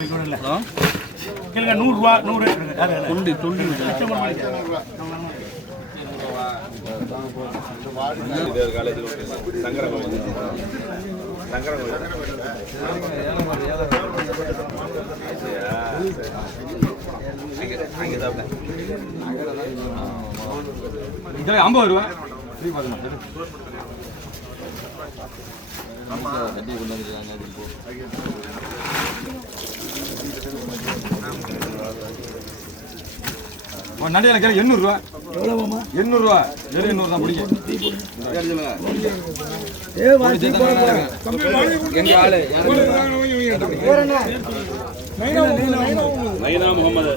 கேளுங்க 100 ரூபா 100 தொண்டி தொண்டி இதெல்லாம் 50 ரூபா ஃப்ரீ பாருங்க கட்டி கொண்டு வந்துருக்காங்க நண்டி எனக்கு 800 ரூபா எவ்வளவுமா 800 ரூபா 800 தான் பிடிக்கும் எங்க ஆளு நைனா முகமது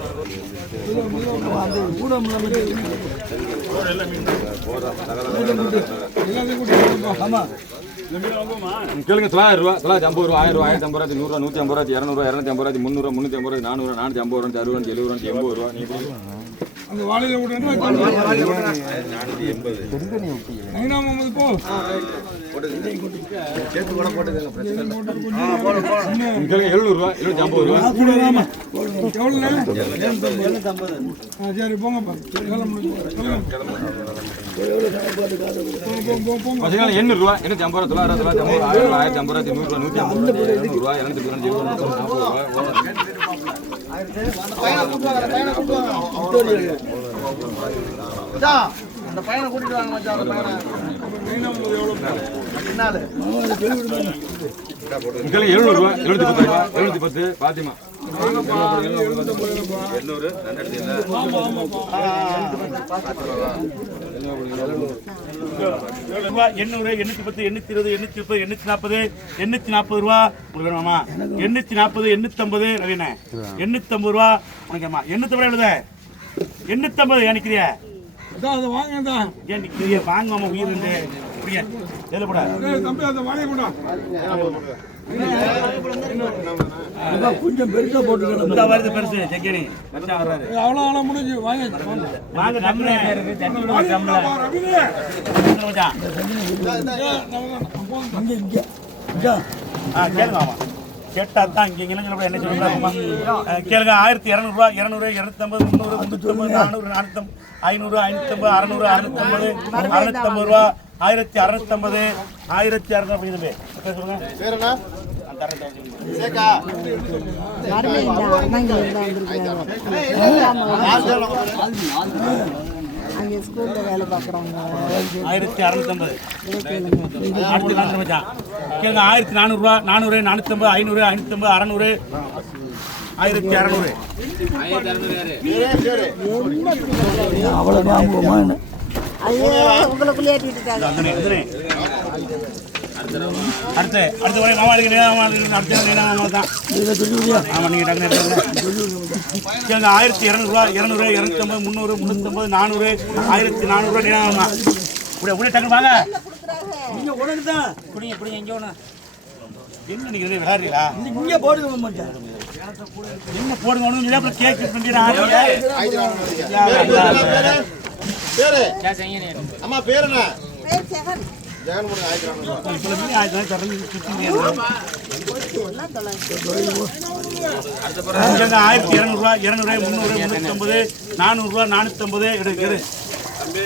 கேளுங்க 900 ரூபா 950 ரூபா 1000 ரூபா 1050 ரூபா 100 ரூபா 150 ரூபா 200 ரூபா 250 ரூபா 300 ரூபா 350 ரூபா 400 ரூபா 450 ரூபா 500 ரூபா 60 ரூபா 80 ரூபா அந்த வாழையில விடுறேன் 480 நைனா முகமது போ சேர்த்து கூட போட்டுங்க பிரச்சனை இல்ல 700 ரூபா 750 ரூபா கூடலாமா எவ்வளவு 750 சரி போங்கப்பா வேலை முடிஞ்சு பசங்க 800 ரூபா 850 ரூபா 900 ரூபா 1050 ரூபா 1050 ரூபா 150 ரூபா அந்த பையனை கூட்டிட்டு வாங்க மச்சான் அந்த பையனை பின்னால 700 ரூபா 710 ரூபா 710 பாத்திமா 800 ரூபா வேணுமா 840 850 ரவீன 850 ரூபா உனக்குமா 850 எழுத 850 ஏனிக்கிறியா அத வாங்கடா ஏனிக்கிறியா வாங்காம உயிர் இருந்து புரிய ஏல போடா தம்பி அத வாங்க போடா கொஞ்சம் பெருசா போட்டுக்கணும் இந்த வருது பெருசு செக்கேனி மச்சான் வராரு அவ்வளவு முடிஞ்சு வாங்க வாங்க நம்மளே இருக்கு தண்ணி விட நம்மள மச்சான் இங்க கேளுங்க மாமா கேட்டா தான் இங்க இளைஞர்கள் என்ன சொல்றாங்க கேளுங்க 1200 ரூபா 200 250 300 350 400 450 500 550 650 650 ரூபா 1650 1600 அப்படிங்க சொல்லுங்க பேர் என்ன சேகா யாருமே இல்ல அண்ணாங்க அங்க ஸ்கூல்ல வேலை பார்க்கறவங்க 1650 அடுத்து நான் மச்சான் கேங்க 1400 ரூபாய் 400 450 500 550 600 1600 1600 அவ்வளவு வாங்குவோமா என்ன ஐயோ உங்களுக்கு லேட்டிட்டாங்க அடுத்து அடுத்து வரை மாமா இருக்கு மாமா அடுத்து மாமா தான் ஆமா நீங்க டக்குனு கேங்க 1200 ரூபாய் 200 250 300 350 400 1400 ரூபாய் நீங்க அப்படியே அப்படியே டக்குனு வாங்க நீங்க உனக்கு தான் புடிங்க புடிங்க இங்க ஓனா என்ன நீங்க விளையாடுறீங்களா இங்க போடுங்க மச்சான் என்ன போடுங்க ஒண்ணு இல்ல அப்புறம் கேக் பண்ணிடுறா பேரு क्या चाहिए नहीं அம்மா பேர் என்ன பேர் ஜெகன் ஜெகன் முடி 1400 ஆயிரம் தரங்க சுத்திங்க அடுத்து பாருங்க 1200 ரூபாய் 200 300 350 400 ரூபாய் 450 எடுங்க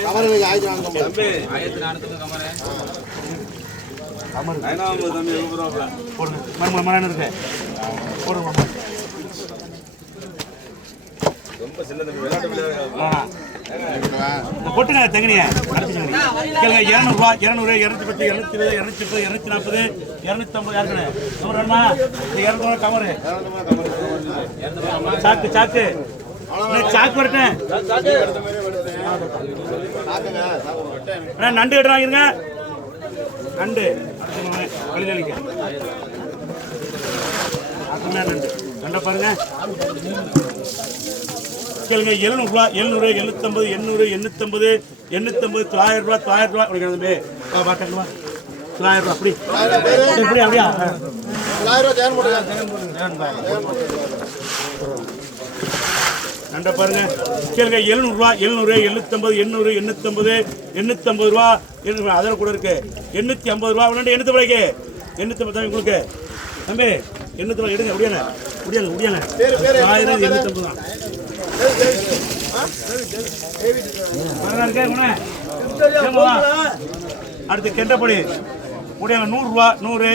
கமர் 1400 தம்பி 1400 கமர் கமர் ஐனா தம்பி எவ்வளவு ரூபாய் போடுங்க மரண இருக்கு போடுங்க ரொம்ப சின்ன தம்பி விளையாட்டு போட்டுங்க தங்கனிய கேளுங்க 200 ரூபாய் 200 210 220 230 240 250 யாருக்குனே கமர் வேணுமா 200 கமர் சாக்கு சாக்கு சாக்கு வரட்டேன் நண்டு கட்டுறாங்க இருங்க நண்டு கழிதளிக்க நண்டு நண்டை பாருங்க கேளுங்க 700 ரூபாய் 700 750 800 850 850 900 ரூபாய் 900 ரூபாய் உனக்கு பாக்கணுமா 900 ரூபாய் அப்படி எப்படி அப்படியா 900 ரூபாய் ஜான் போடுங்க நண்ட பாருங்க கேளுங்க 700 ரூபாய் 700 750 800 850 ரூபாய் அதில் கூட இருக்கு 850 ரூபாய் 850 ரூபாய்க்கு 850 உங்களுக்கு தம்பி 800 ரூபாய் எடுங்க அப்படியே முடியல 1850 தான். அடுத்து கெண்டப்படி முடியாங்க 100 ரூபா 100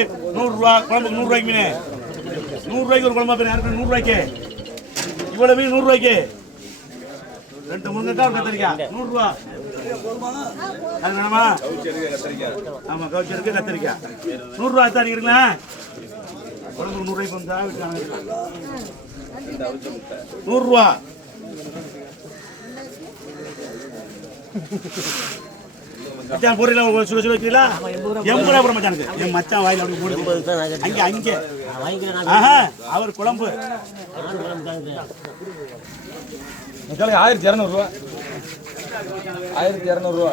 ரூபா குழம்புக்கு 100 ரூபாய்க்கு மீன் 100 ரூபாய்க்கு ஒரு குழம்பா பேர் யாருக்கு 100 ரூபாய்க்கு இவ்வளவு மீன் 100 ரூபாய்க்கு 2 முருங்கைக்காய் ஒரு கத்திரிக்காய் 100 ரூபா. அது வேணாமா? ஆமா கவுச்சி இருக்கு கத்திரிக்காய் 100 ரூபா தான் இருக்கிறீங்களா? குழம்புக்கு 100 ரூபாய்க்கு வந்தா விட்டாங்க 100 ரூபா. மச்சான் பொரியல சுட சுட வைக்கிறீங்களா? 80 ரூபா போற மச்சானுக்கு. என் மச்சான் வாயில அப்படி போடுது. அங்கே ஆஹா அவர் குழம்பு 1200 ரூபா 1200 ரூபா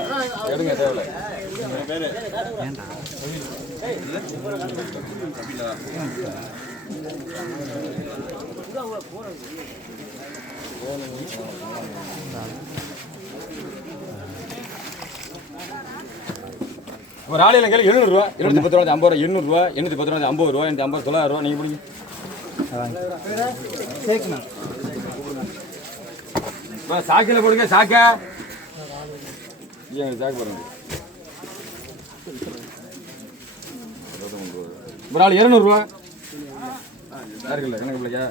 எடுங்க தேவையில்ல. ஒரு ஆலையில் கேள்வி 700 ரூபா 710 ரூபா 50 ரூபா 800 ரூபா 810 ரூபா 50 ரூபா 850 900 ரூபா நீங்கள் பிடிங்க. சாக்கில் போடுங்க சாக்கா சாக்கு போடுங்க. ஒரு ஆள் 200 ரூபா இருக்குல்ல கணக்கு பிள்ளைக்கா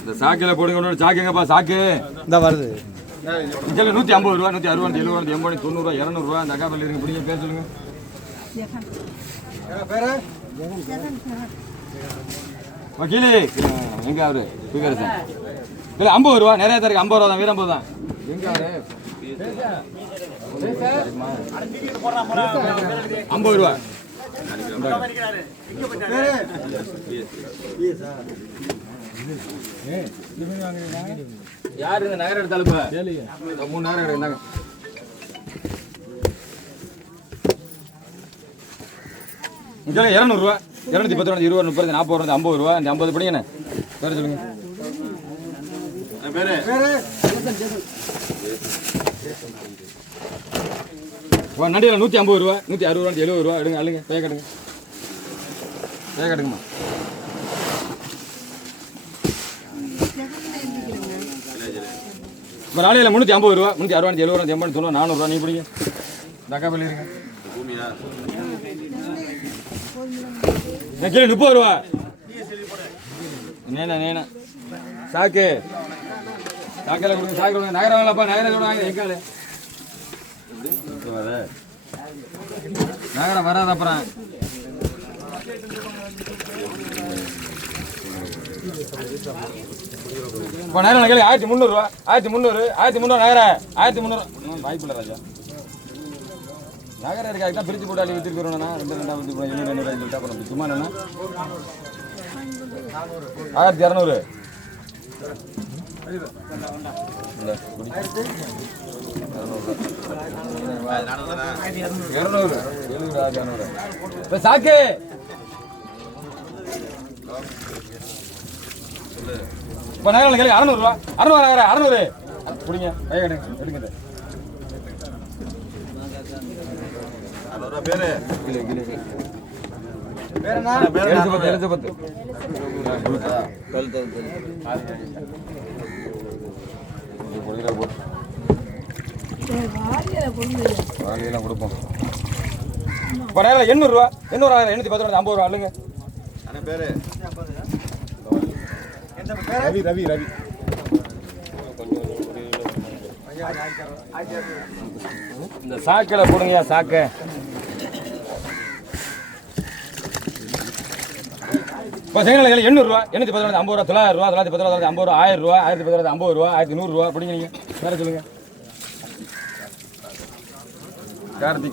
இந்த சாக்கில் போடுங்க. சாக்கு எங்கப்பா சாக்கு இந்த வருது 150 ரூபா 160 ரூபா 70 ரூபா 80 90 ரூபா 200 ரூபா. அந்த அக்கா பள்ளியில் பிடிங்க பேர் சொல்லுங்க. வக்கீலி எங்க அவரு தூக்கரசன் இல்லை 50 ரூபா நிறைய தருக்கு 50 ரூபா தான் வீரம்பது தான். எங்க அவரு 50 ரூபா யாரு இந்த நகர எடுத்தாலும் 3 நகரம் எடுத்தாங்க. இங்கே 200 ரூபா 210 ரூபா 20 30 40 ரூபா 50 ரூபா இந்த 50 படிங்கண்ணே பேர் சொல்லுங்க. நண்டியில் 150 ரூபா 160 ரூபா 70 ரூபா எடுங்க அள்ளுங்க பே கட்டுங்க பே கட்டுங்கம்மா. இப்போ நாளையில் 350 ரூபா 360 70 ரூபா 80 90 400 ரூபா நீங்கள் பிடிங்க. தக்கா பள்ளி இருங்க கிலோ 30 ரூபா நேனா சாக்கு சாக்கில் கொடுங்க சாக்கு கொடுங்க. நகரம் வேணாப்பா நகரம் சொல்லுவாங்க எங்கால நகரம் வராது. அப்புறம் இப்போ நேரம் கேள்வி 1300 ரூபா 1300 நகரம் 1300 வாய்ப்பு இல்லை ராஜா. நகரம் இருக்காது தான் பிரித்து போட்டு அள்ளி விற்றுட்டு வரணும்னா 2 விற்று போனால் 700 சொல்லிட்டு அப்புறம் சும்மா என்ன 1200 200 சாக்கு இப்போ நகரம் கேள்வி 600 ரூபா 600 நகரம் 600 பிடிங்க பைய எடுங்க எடுங்க. பேரு எலிசபெத் வாலியெல்லாம் கொடுப்போம். இப்போ நேரம் 800 ரூபா 810 ரூபா 50 ரூபா அல்லுங்க. பேரு ரவி ரவி ரவி இந்த சாக்கில் போடுங்க சாக்கு. இப்போ செங்கல் 800 ரூபா 810 ரூபா 50 ரூபா 900 ரூபா 910 ரூபா 50 ரூபா 1000 ரூபா 1010 ரூபா 50 ரூபா 1100 ரூபா பிடிங்க. நீங்கள் வேறு சொல்லுங்க. கார்த்தி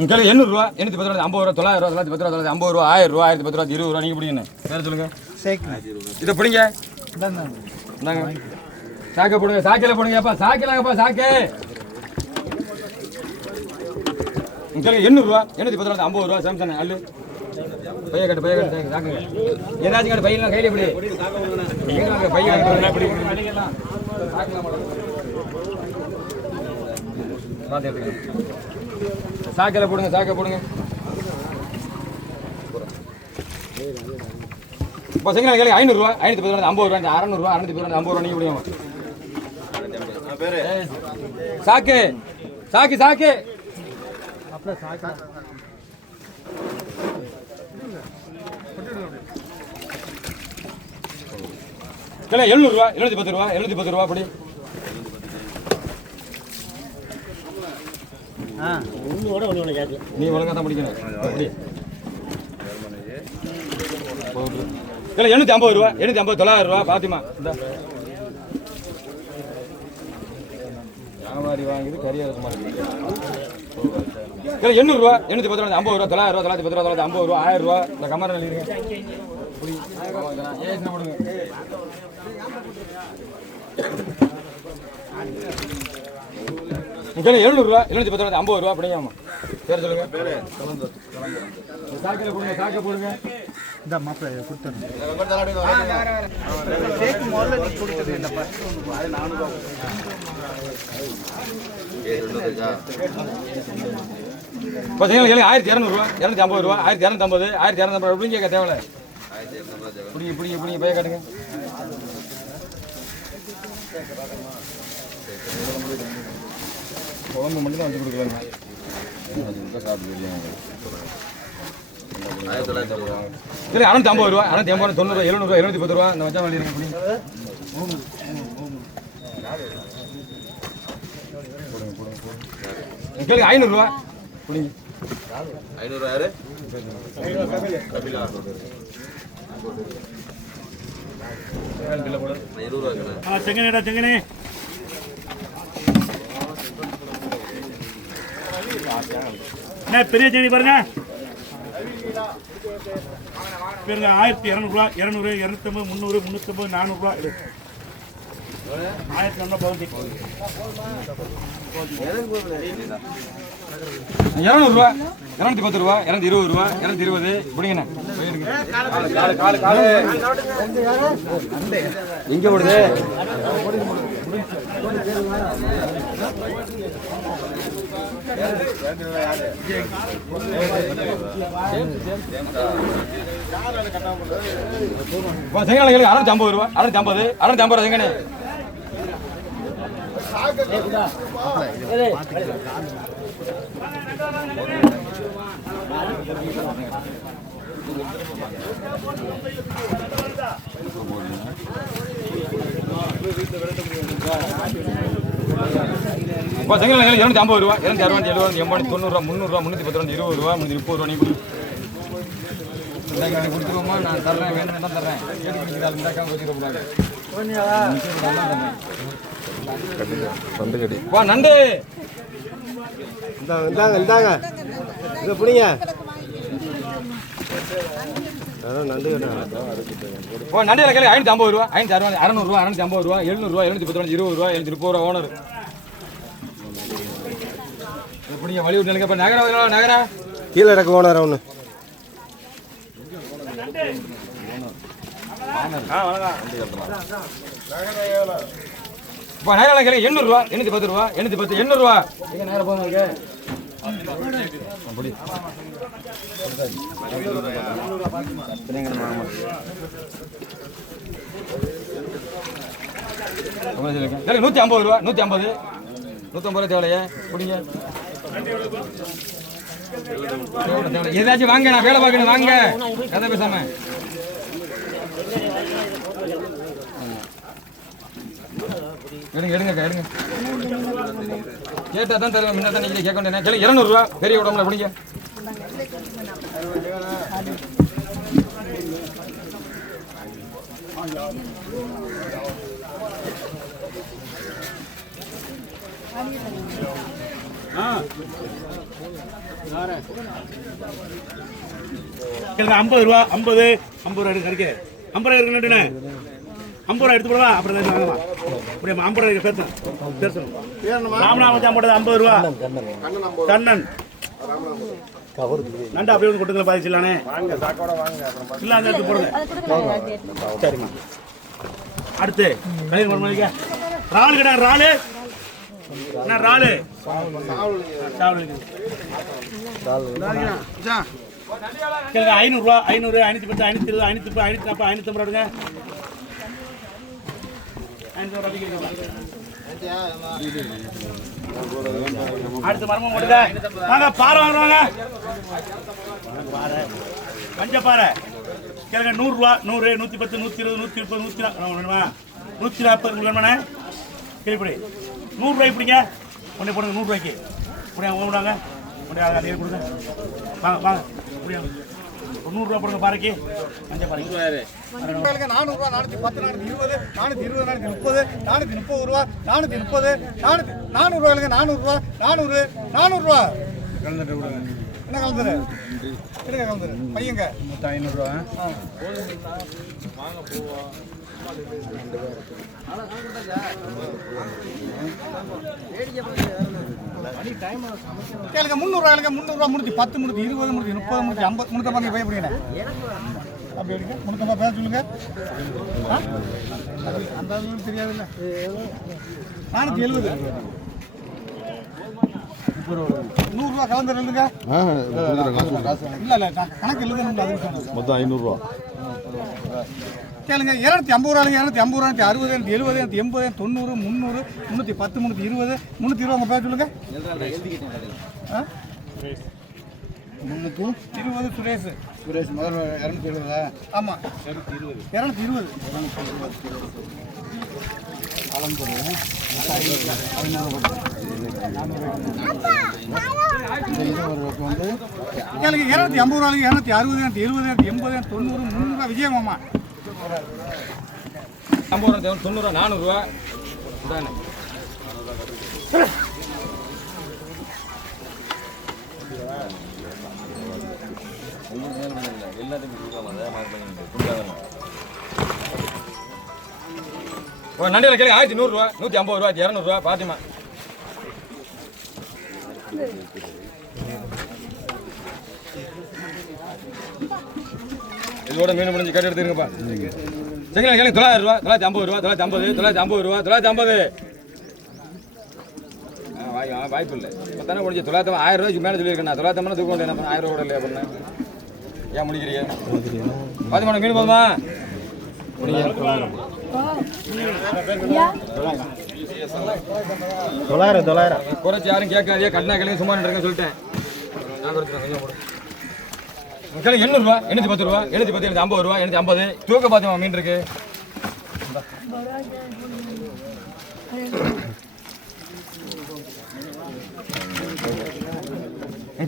உங்களுக்கு 800 ரூபா 810 ரூபா 50 ரூபா 900 ரூபா 910 ரூபா 50 ரூபா 1000 ரூபா 1010 ரூபா 20 ரூபா நீங்கள் பிடிங்க. வேறு சொல்லுங்க. இதை பிடிங்க இந்தாங்க சாக்கை போடுங்க. சாக்கையில் போடுங்கப்பா சாக்கிலாங்கப்பா சாக்கு. உங்களுக்கு 800 ரூபா 810 ரூபா 50 ரூபா சாம்சங் அல்லு பைய கட்டு சாக்குங்க. ஏதாச்சும் கட்டு பையெல்லாம் கையில் எப்படி பையன் எப்படி சாக்கில் போடுங்க போடுங்க. இப்போ செங்கல் கேள்வி 500 ரூபா 510 ரூபா 50 ரூபா 600 ரூபா 650 ரூபா 50 ரூபா நீங்க முடியும். சாக்கு கிலோ 700 ரூபா 710 ரூபா அப்படி. நீ ஒழுங்கா தான் பிடிக்கணும் அப்படி. கிலோ 850 ரூபா 850 900 ரூபா பாத்திமா. வியாபாரி வாங்கிது கரியா இருக்க மாட்டேங்குது. கிலோ 800 ரூபா 810 ரூபா 50 ரூபா 900 ரூபா 910 ரூபா 50 ரூபா 1000 ரூபா. இந்த கமரா நில்லுங்க. கிலோ 700 ரூபா 710 ரூபா 50 ரூபா அப்படிங்க. பேர் சொல்லுங்க. சாக்கில் போடுங்க போடுங்க. இந்த மாப்பிள்ளை கொடுத்தேன். இப்போ செங்கல் கேள்வி 1200 ரூபா 250 ரூபா 1250 1250 எப்படிங்க கேட்க தேவையில்ல. இப்படி போய் காட்டுங்க. குழம்பு மட்டும் தான் வச்சு கொடுக்கலாங்க. இல்லை 650 ரூபா 650 90 ரூபா 700 ரூபா 710 ரூபா இந்த வச்சா வழியிருங்க. கேளுங்க 500 ரூபா புரியுங்க. 500 யாரு? செங்கனே பெரிய செடி பாருங்க. 1200 ரூபா 200 250 300 350 400 ரூபா 1200 போகுது. 200 ரூபா 210 ரூபா 220 ரூபா 220 பிடிங்கண்ணே. இங்க போடுது. செங்கல் 650 ரூபா 650 650 செங்கனே. இப்போ செங்கல் 250 ரூபா 260 70 80 90 ரூபா 300 ரூபா 310 ரூபா 20 ரூபா 30 ரூபா நீ கொடுத்துருவோமா? நான் தர்றேன் வேணும் தான் தர்றேன். நண்டு இந்தாங்க இதை பிடிங்க. நண்டு நண்டு கேள்வி 550 ரூபா 560 600 ரூபா 650 ரூபா 700 ரூபா 710 ரூபா 20 ரூபா 730 ரூபா ஓனர். எப்படிங்க வழி விட்டு நினைக்க நகரா கீழே இடக்கு ஓனர் ஒன்று. இப்போ நேரம் கேள்வி 800 ரூபா 810 ரூபா 810 800 ரூபா. நேரம் போங்க அப்படி 150 ரூபா 150 ரூபா தேவையே பிடிங்க. ஏதாச்சும் வாங்க, நான் வேலை பார்க்கணும் வாங்க, கதை பேசாம. எடுங்க கேட்டா தான் தருவேன். முன்னாடி தான் நீங்க கேட்க வேண்டிய கேள்வி 200 ரூபா பெரிய உடம்புல பிடிங்க. ₹50 ரூபா 50 ரூபா கிடைக்க 50 ரூபா இருக்குன்னு 50 ரூபா எடுத்து போடுவா. அப்புறம் அப்படியே 50 ரூபாய்க்கு பேசணும். ராமநாமச்சான் போட்டது 50 ரூபா. கண்ணன் நண்டா அப்படியே வந்து கொட்டுங்க பாதிச்சிடலானே இல்லை அந்த எடுத்து போடுங்க சரிம்மா அடுத்து கலைஞர் மருமலிக்க ராலு கடை ராலு என்ன ராலு கேளுங்க 500 ரூபா 500 510 520 530 540 550 ரூபாங்க 500 அடுத்து மரமும் போடுங்க வாங்க பாறை வாங்குவாங்க பஞ்ச பாறை கேளுங்க 100 ரூபா 100 110 120 130 140 வேணுமாண்ணே கேள்விப்படி 100 ரூபாய் பிடிங்க உடனே போடுங்க 100 ரூபாய்க்கு உடனே ஓடுவாங்க உடனே அதை கொடுங்க வாங்க வாங்க முடியாது 100 ரூபா போடுங்க பாறைக்கு அஞ்சு பாறைக்கு 400 ரூபா 410 420 430 ரூபா 430 430 ரூபாய்க்கு 400 ரூபா 400 ரூபா என்ன கலந்துரு எடுங்க கலந்துரு பையங்க மொத்தம் 500 ரூபா வாங்க போவா கேளுங்க 300 ரூபா முடிஞ்சு 10 முடிஞ்சு 20 முடிஞ்சு 30 முடிஞ்சு 50 முடிஞ்ச மாதிரி பயப்படுங்க அப்படி எடுங்க முடிஞ்ச பேச சொல்லுங்க அந்த அளவுக்கு தெரியாதுல்ல 470 100 ரூபா கலந்து எழுதுங்க இல்ல கணக்கு எழுதுங்க மொத்தம் 500 ரூபா கேளுங்க 250 ரூபாய்ங்க 250 60 70 80 90 300 310 320 320 உங்க பேர் சொல்லுங்க 320 சுரேஷ் முதல்ல 270 ஆமா 220 கேளுங்க 250 ரூபாய்ங்க 260 70 80 90 300 விஜயமாமா 50 ரூபா 90 ரூபா 400 ரூபா நண்டியில் கேளுங்க 1100 ரூபா 150 ரூபா 200 ரூபா பாத்திமா இதோட மீன் முடிஞ்சு கட்டி எடுத்துருங்கப்பா சரிங்களா கேளுங்க 900 ரூபா 950 ரூபா 950 ரூபா 950 வாய்ப்பு இல்லை இப்போ தானே முடிஞ்சு 950 1000 ரூபாய்க்கு மேலே சொல்லியிருக்கேன் 950 தூக்க முடியாது என்ன 1000 ரூபா கூட இல்லை அப்படின்னு ஏன் முடிக்கிறீங்க பாத்திமா மீன் போதுமா தொள்ளாயிரம் குறைச்சி யாரும் கேட்காதே கட்டினா கேளுங்க சும்மா நின்றுங்க சொல்லிட்டேன் நான் குறைச்சிட்டேன் கொஞ்சம் கூட கேளுங்க 800 ரூபா 810 ரூபா 810 850 ரூபா 850 தூக்க பாத்திமா மீன் இருக்கு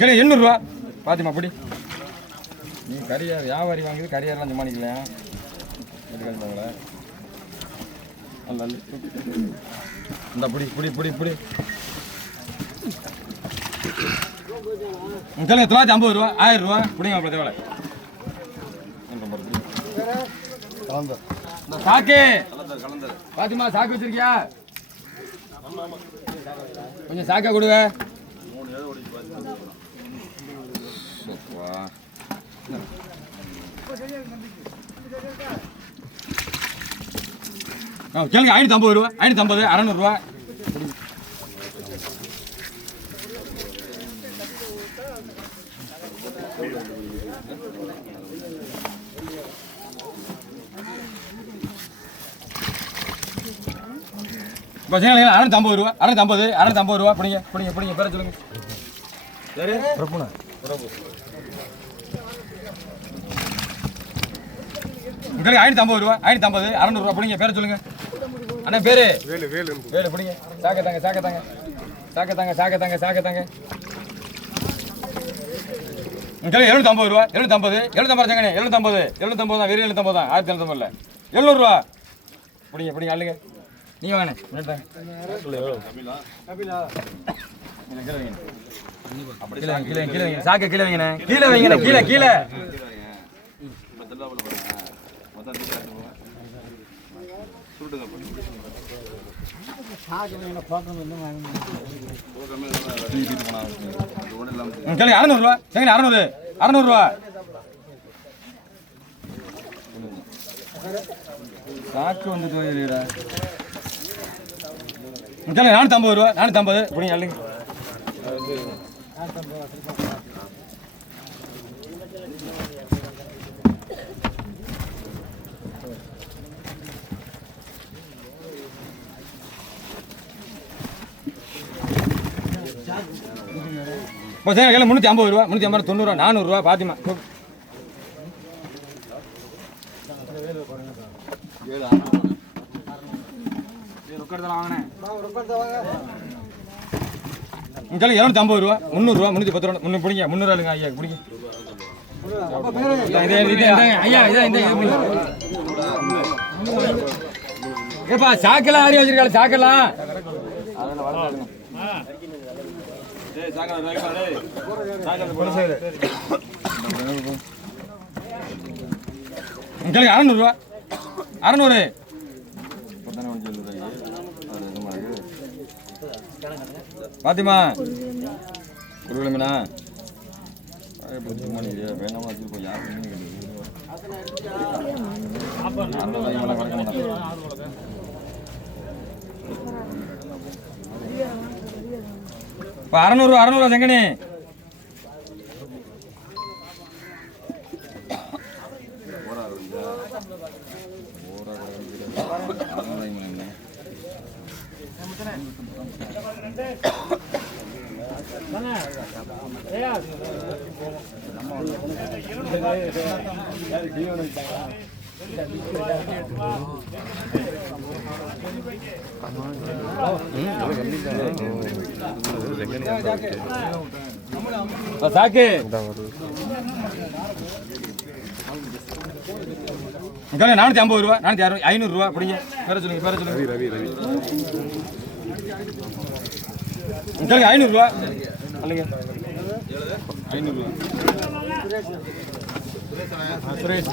கேளுங்க 800 ரூபா பாத்திமா அப்படி நீ கரியார் வியாபாரி வாங்குது கரியாரெலாம் சமாளிக்கலையா எடுக்காங்களா அல்ல இந்த புடி புடி புடி புடி கேளுங்க 950 ரூபா 1000 ரூபா பிடிங்க அப்படி தேவை சாக்கு பாத்திமா சாக்கு வச்சிருக்கியா கொஞ்சம் சாக்கா கொடுங்க கேளுங்க 550 ரூபா 550 600 ரூபா கேளுங்க 650 ரூபா 650 ரூபா பிடிங்க பிடிங்க பிடிங்க பேர சொல்லுங்க யாரு பிரபுனா பிரபு கேளுங்க 550 ரூபா 550 600 ரூபா பிடிங்க பேர சொல்லுங்க அண்ணா பேரு வேலு வேலு வேலு பிடிங்க சாக்கத்தாங்க சாக்கத்தாங்க சாக்கத்தாங்க சாக்கத்தாங்க சாக்கத்தாங்க கேளுங்க 750 ரூபா 750 750 சங்கனே 750 750 தான் வெறும் 750 தான் 1750 இல்ல 700 ரூபா பிடிங்க பிடிங்க அள்ளுங்க நீங்க வாங்க கீழே சாக்க கீழே வைங்கண்ணே கீழே வைங்கண்ணே கீழே கீழே கேளுங்க 600 ரூபா சரிங்க 600 ரூபா சாக்கு வந்து கேளுங்க 450 ரூபா 450 இப்படி இல்லைங்க சரிங்க 350 ரூபா 350 90 ரூபா 400 ரூபா பாத்திமா இங்கே 250 ரூபா 300 ரூபா 310 ரூபா 300 பிடிங்க 300 இல்லைங்க ஐயா பிடிங்க ஐயா ஏப்பா சாக்கெல்லாம் ஆடி வச்சிருக்காள் சாக்கெல்லாம் இங்கே 600 ரூபா 600 பாத்திமா ஒரு கிழமைண்ணா வேணாமா வச்சுருப்போம் யாரும் இப்போ 600 செங்கனி சாக்கு 450 ரூபா 500 ரூபா பிடிங்க பேர சொல்லுங்க ரவி 500 ரூபா இல்லைங்க 500 ரூபா சுரேஷ்